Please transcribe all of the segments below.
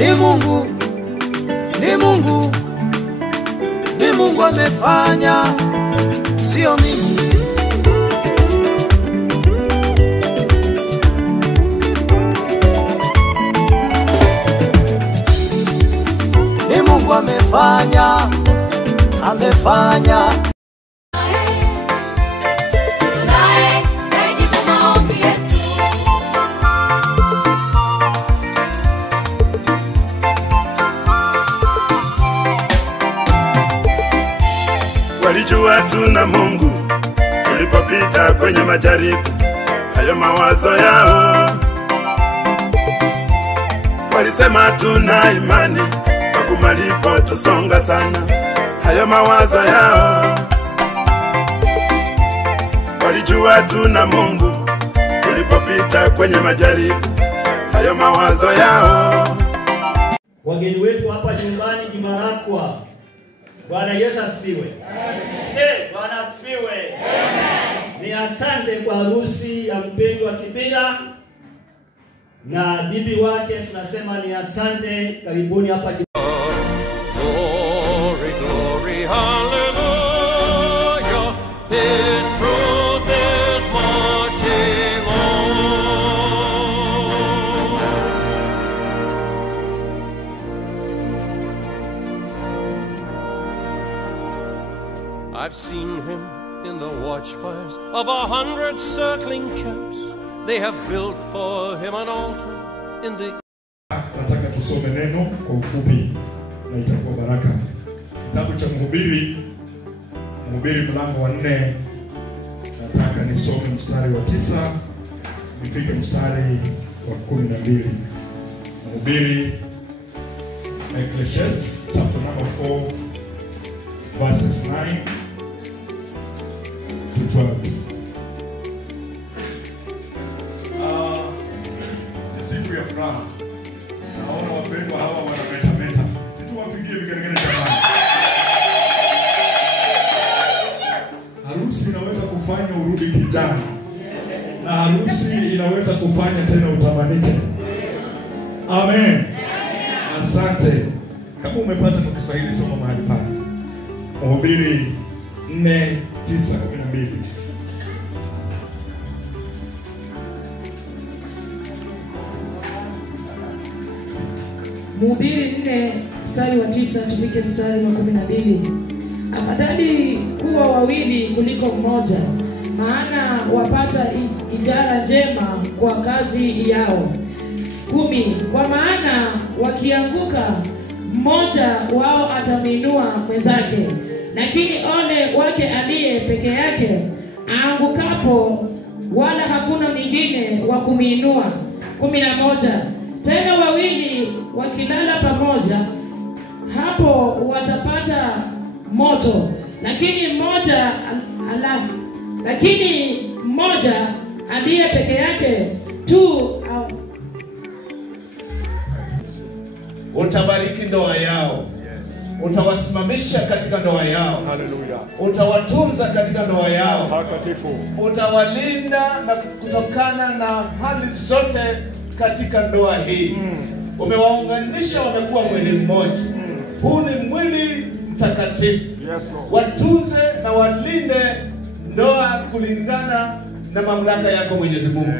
Ni Mungu, ni Mungu, ni Mungu amefanya, sio mimi. Ni Mungu amefanya, amefanya. Walijua tuna Mungu tulipopita kwenye majaribu hayo mawazo yao. Walisema tuna imani malipo tusonga sana hayo mawazo yao. Walijua tuna Mungu tulipopita kwenye majaribu hayo mawazo yao. Wageni wetu hapa nyumbani Jimarakwa, Bwana Yesu asifiwe. Amen. Bwana asifiwe. Amen. Ni asante kwa harusi ya mpendwa Kibira na bibi wake, tunasema ni asante. Karibuni hapa. Glory, glory, hallelujah. His truth is marching on. I've seen him in the watchfires of 100 circling camps. They have built for him an altar in the... Nataka tusome neno kwa ufupi na itakuwa baraka. Kitabu cha Mhubiri mlango wa 4. Nataka nisome mstari wa 9 nifike mstari wa 12. Mhubiri, Ecclesiastes chapter number 4 verses 9 to 12. Siku ya furaha. Naona wapendwa hawa wanameta. Situwapigie vigelegele jamani. Harusi inaweza kufanya urudi kijana. Na harusi inaweza kufanya tena utamanike. Amen. Asante. Kama umepata kwa Kiswahili soma mahali pale. Mhubiri 4:9-12. Mhubiri 4 mstari wa 9 tufike mstari wa 12. Afadhali kuwa wawili kuliko mmoja, maana wapata ijara njema kwa kazi yao. 10. Kwa maana wakianguka mmoja wao ataminua mwenzake, lakini ole wake aliye peke yake aangukapo, wala hakuna mwingine wa kuminua. 11. Tena wawili wakilala pamoja, hapo watapata moto, lakini mmoja aliye peke yake tu utabariki ndoa yao. Utawasimamisha katika ndoa yao. Hallelujah. Utawatunza katika ndoa yao. Takatifu. Utawalinda na kutokana na hali zote katika ndoa hii. Umewaunganisha, wamekuwa mwili mmoja. Huu ni mwili mtakatifu. Yes, Lord. Watunze na walinde ndoa kulingana na mamlaka yako Mwenyezi Mungu.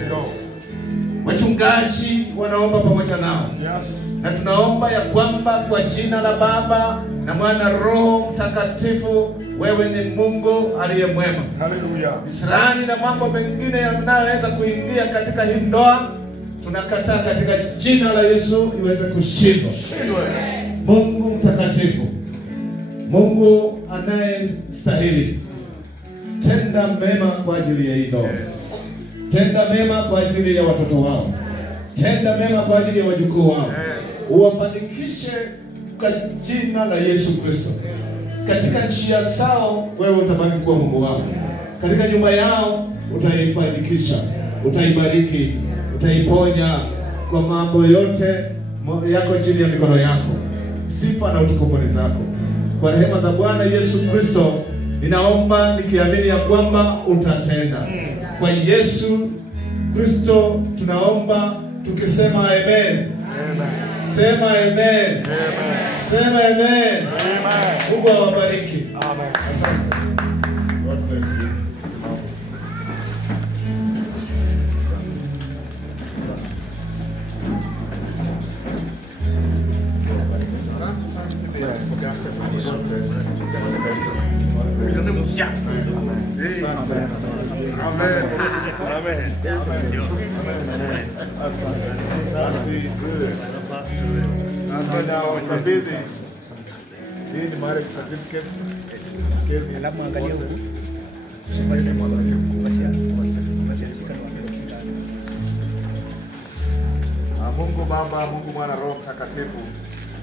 Wachungaji wanaomba pamoja nao. Yes. Na tunaomba ya kwamba kwa jina la Baba na Mwana Roho Mtakatifu, wewe ni Mungu aliye mwema. Hallelujah. Israeli na mambo mengine yanayoweza kuingia katika hii ndoa, tunakataa katika jina la Yesu iweze kushindwa. Mungu mtakatifu, Mungu anayestahili, tenda mema kwa ajili ya hii ndoa. Tenda mema kwa ajili ya watoto wao. Tenda mema kwa ajili ya wajukuu wao. Uwafanikishe kwa jina la Yesu Kristo. Katika njia zao wewe utabaki kuwa Mungu wao. Katika nyumba yao utaifanikisha, utaibariki, utaiponya kwa mambo yote yako chini ya mikono yako. Sifa na utukufu ni zako. Kwa rehema za Bwana Yesu Kristo ninaomba nikiamini ya kwamba utatenda. Kwa Yesu Kristo tunaomba tukisema amen. Amen. Sema amen. Sema amen. Mungu awabariki. Asante. God bless you. Mungu Baba, Mungu Mwana, Roho Mtakatifu,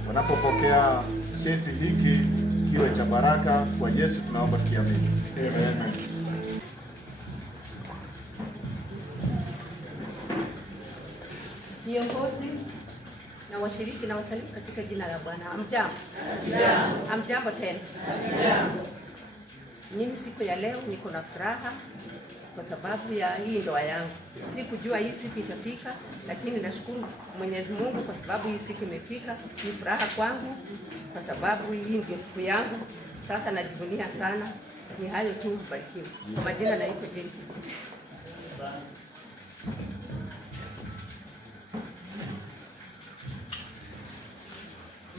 wanapopokea cheti hiki kiwe cha baraka kwa Yesu, tunaomba tukiamini. Amen. Viongozi na washiriki na wasalimu katika jina la Bwana. Amjambo. Amjambo tena. Mimi siku ya leo niko na furaha kwa sababu ya hii ndoa yangu. Sikujua hii siku itafika, lakini nashukuru Mwenyezi Mungu kwa sababu hii siku imefika. Ni furaha kwangu kwa sababu hii ndio siku yangu. Sasa najivunia sana. Ni hayo tu, mbarikiwe. Kwa majina naitwa Jeni.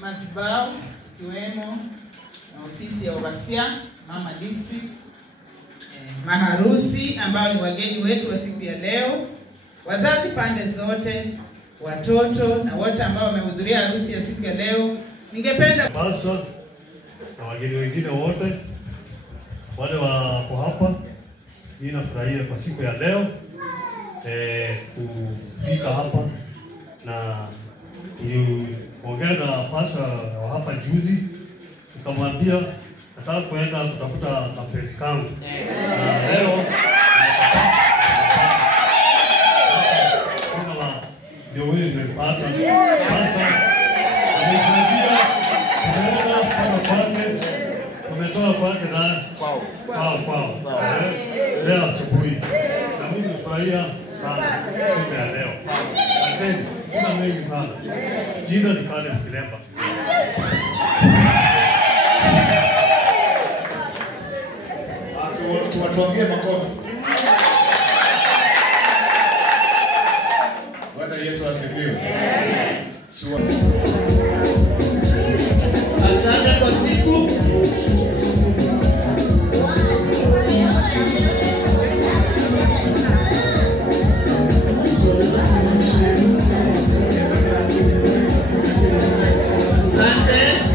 Madhabahu ikiwemo na ofisi ya Overseer, Mama District, maharusi ambao ni wageni wetu wa siku ya leo, wazazi pande zote, watoto na wote ambao wamehudhuria harusi ya siku ya leo. Ningependa pastor na wageni wengine wote wale wako hapa, mimi nafurahia kwa siku ya leo kufika hapa, na niliongea na pastor wa hapa juzi, nikamwambia nataka kwenda kutafuta kampesi kangu, na leo ndio wewe umepata pastor amefanyia tunaenda pale kwake, umetoa kwake na kwao leo asubuhi, na mimi nifurahia sana siku ya leo. Asante, sina mengi sana. Jina ni Kale Mkilemba. Basi tuwatongie makofi. Bwana Yesu asifiwe. asante kwa siku. Asante.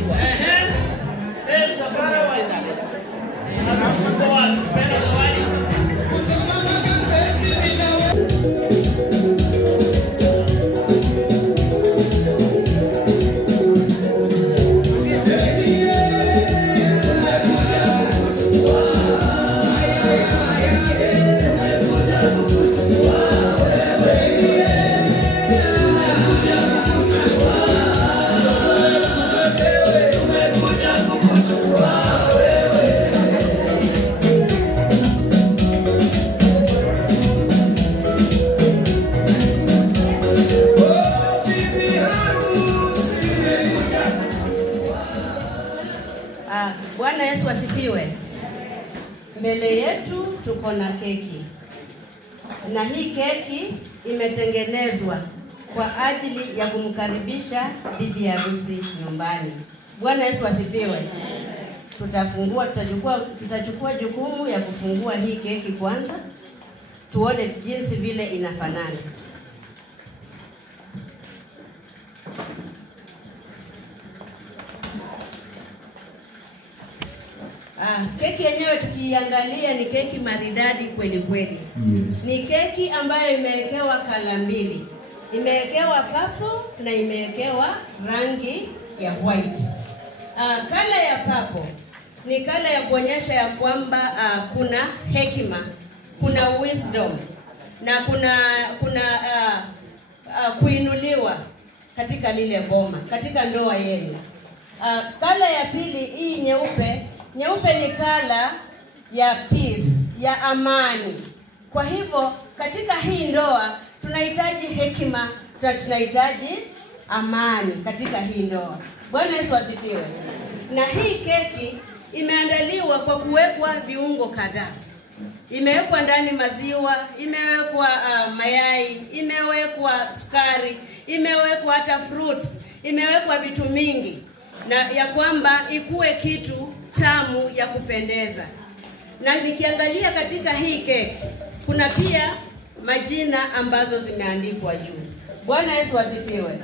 kuliwa. Msafara wa harusi kwa watu, penda zawadi. Bwana Yesu asifiwe. Mbele yetu tuko na keki. Na hii keki imetengenezwa kwa ajili ya kumkaribisha bibi harusi nyumbani. Bwana Yesu asifiwe. Tutachukua jukumu ya kufungua hii keki kwanza. Tuone jinsi vile inafanana. Keki yenyewe tukiangalia ni keki maridadi kweli kweli. Yes. Ni keki ambayo imewekewa kala mbili. Imewekewa purple na imewekewa rangi ya white. Kala ya purple ni kala ya kuonyesha ya kwamba kuna hekima, kuna wisdom na kuna kuinuliwa katika lile boma, katika ndoa yenu. Kala ya pili hii nyeupe ni kala ya peace, ya amani. Kwa hivyo katika hii ndoa tunahitaji hekima, tunahitaji amani katika hii ndoa. Bwana Yesu asifiwe. Na hii keki imeandaliwa kwa kuwekwa viungo kadhaa. Imewekwa ndani maziwa, imewekwa mayai, imewekwa sukari, imewekwa hata fruits, imewekwa vitu mingi, na ya kwamba ikuwe kitu tamu ya kupendeza. Na nikiangalia katika hii keki kuna pia majina ambazo zimeandikwa juu. Bwana Yesu asifiwe.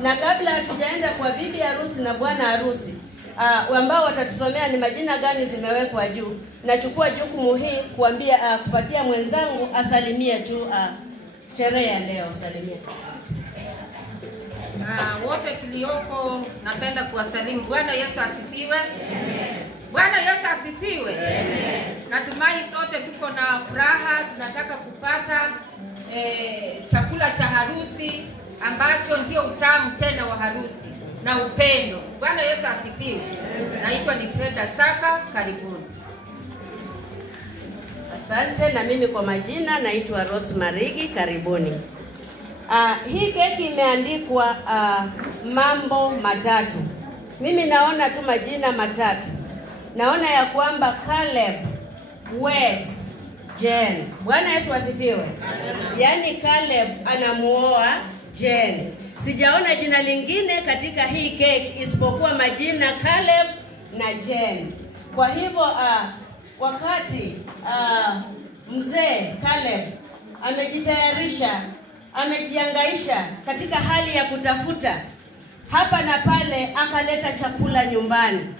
Na kabla hatujaenda kwa bibi harusi na bwana harusi ambao watatusomea ni majina gani zimewekwa juu, nachukua jukumu hii kupatia mwenzangu asalimie tu sherehe ya leo. Salimia. Wote tulioko napenda kuwasalimu. Bwana Yesu asifiwe. Bwana Yesu asifiwe. Natumai sote tuko na furaha, tunataka kupata chakula cha harusi ambacho ndio utamu tena wa harusi na upendo. Bwana Yesu asifiwe. Naitwa ni Freda Saka, karibuni. Asante. Na mimi kwa majina naitwa Rose Marigi, karibuni. Hii keki imeandikwa mambo matatu. Mimi naona tu majina matatu. Naona ya kwamba Caleb weds Jen. Bwana Yesu asifiwe. Yaani Caleb anamuoa Jen. Sijaona jina lingine katika hii keki isipokuwa majina Caleb na Jen. Kwa hivyo wakati mzee Caleb amejitayarisha, amejiangaisha katika hali ya kutafuta hapa na pale, akaleta chakula nyumbani.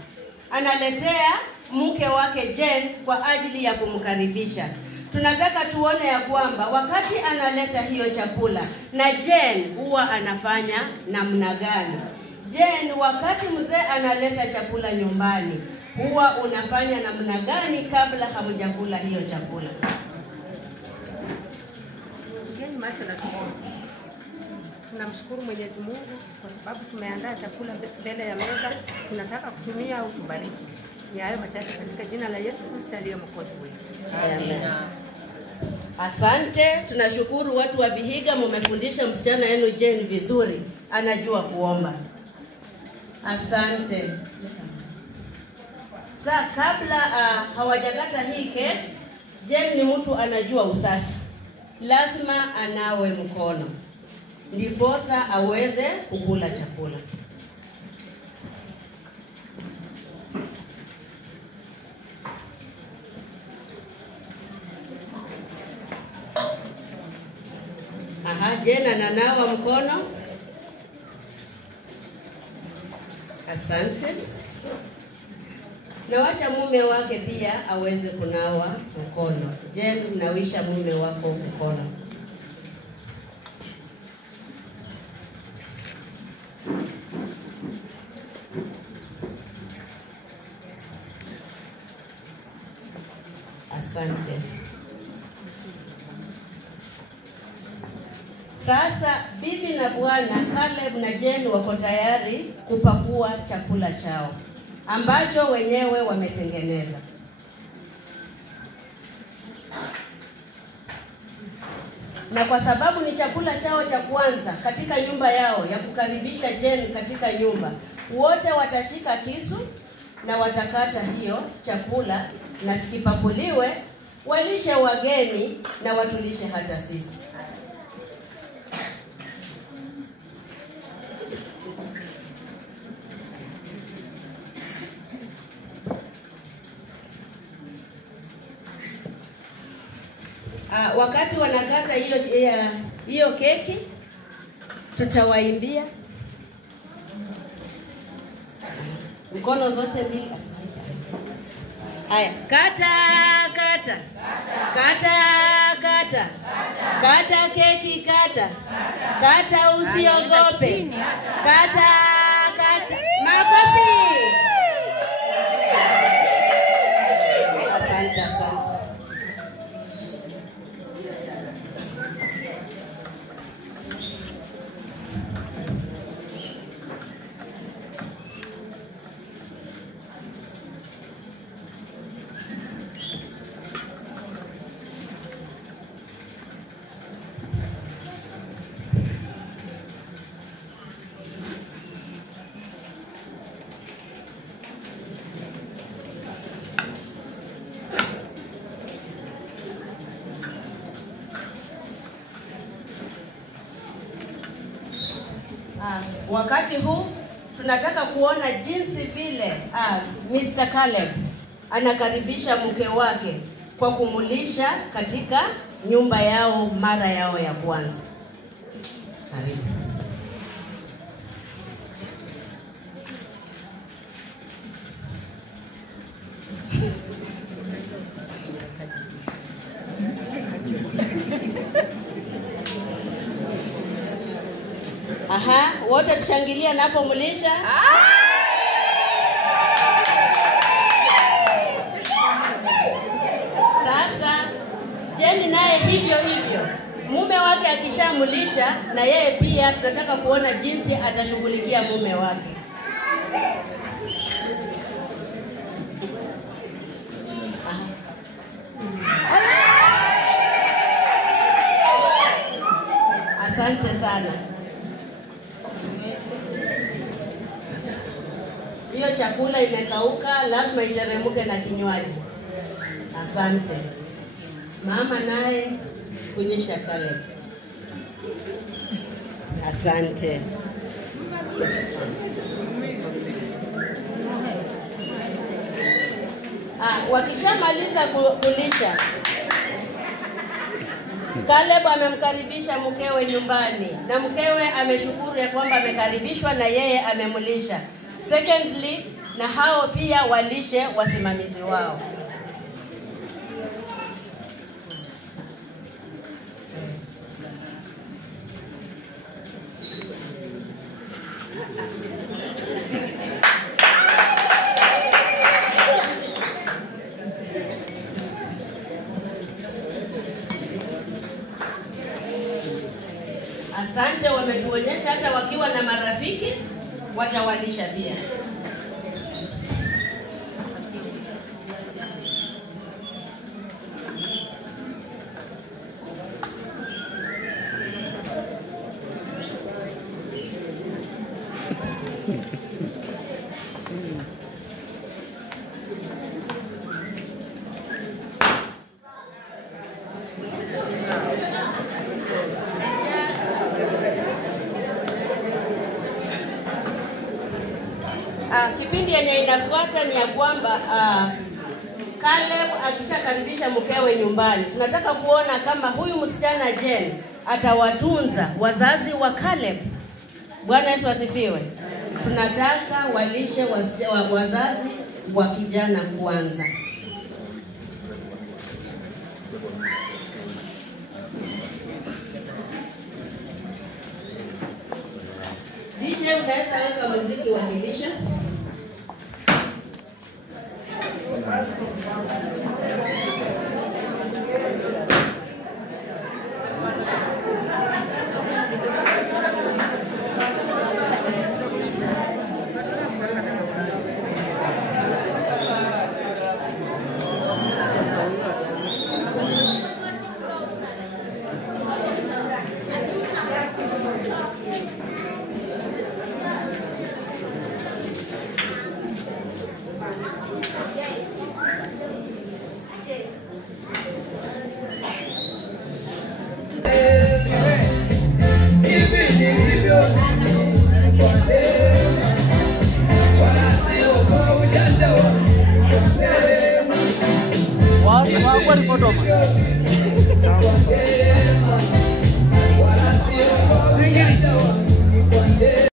Analetea mke wake Jen kwa ajili ya kumkaribisha. Tunataka tuone ya kwamba wakati analeta hiyo chakula, na Jen huwa anafanya namna gani. Jen, wakati mzee analeta chakula nyumbani, huwa unafanya namna gani kabla hamjakula hiyo chakula? Ngeni macho na tuombe. Tunamshukuru Mwenyezi Mungu kwa sababu tumeandaa chakula mbele ya meza. Tunataka kutumia au kubariki. Ni hayo machache katika jina la Yesu Kristo aliye mwokozi wetu. Amen. Asante, tunashukuru watu wa Vihiga, mmefundisha msichana yenu Jen vizuri, anajua kuomba. Asante. Sasa kabla hawajakata hii keki, Jen ni mtu anajua usafi. Lazima anawe mkono ndiposa aweze kukula chakula. Jen ananawa mkono. Asante. Na wacha mume wake pia aweze kunawa mkono. Jen, nawisha mume wako mkono. Asante. Sasa bibi na bwana Caleb na Jen wako tayari kupakua chakula chao ambacho wenyewe wametengeneza. Na kwa sababu ni chakula chao cha kwanza katika nyumba yao ya kukaribisha Jen katika nyumba, wote watashika kisu na watakata hiyo chakula na kipakuliwe, walishe wageni na watulishe hata sisi. Wakati wanakata hiyo keki, tutawaimbia mkono zote mbili. Haya, kata kata kata kata kata keki, kata kata, usiogope, kata kata, makofi. Asante, asante. Wakati huu tunataka kuona jinsi vile Mr. Caleb anakaribisha mke wake kwa kumulisha katika nyumba yao mara yao ya kwanza. Karibu. Aha, wote tushangilia napomulisha. Sasa Jen naye hivyo hivyo, mume wake akishamulisha, na yeye pia tunataka kuona jinsi atashughulikia mume wake. Asante sana. Hiyo chakula imekauka, lazima iteremuke na kinywaji. Asante. Mama naye kunyesha Caleb. Asante. Wakishamaliza kulisha, Caleb amemkaribisha mkewe nyumbani na mkewe ameshukuru ya kwamba amekaribishwa na yeye amemulisha. Secondly, na hao pia walishe wasimamizi wao. Asante, wametuonyesha hata wakiwa na marafiki watawalisha pia. Kipindi yenye inafuata ni ya kwamba Caleb akishakaribisha mkewe nyumbani, tunataka kuona kama huyu msichana Jen atawatunza wazazi wa Caleb. Bwana Yesu asifiwe. tunataka walishe wazazi wa kijana kwanza. DJ, unaweza weka muziki wa kilisha? What? What? What?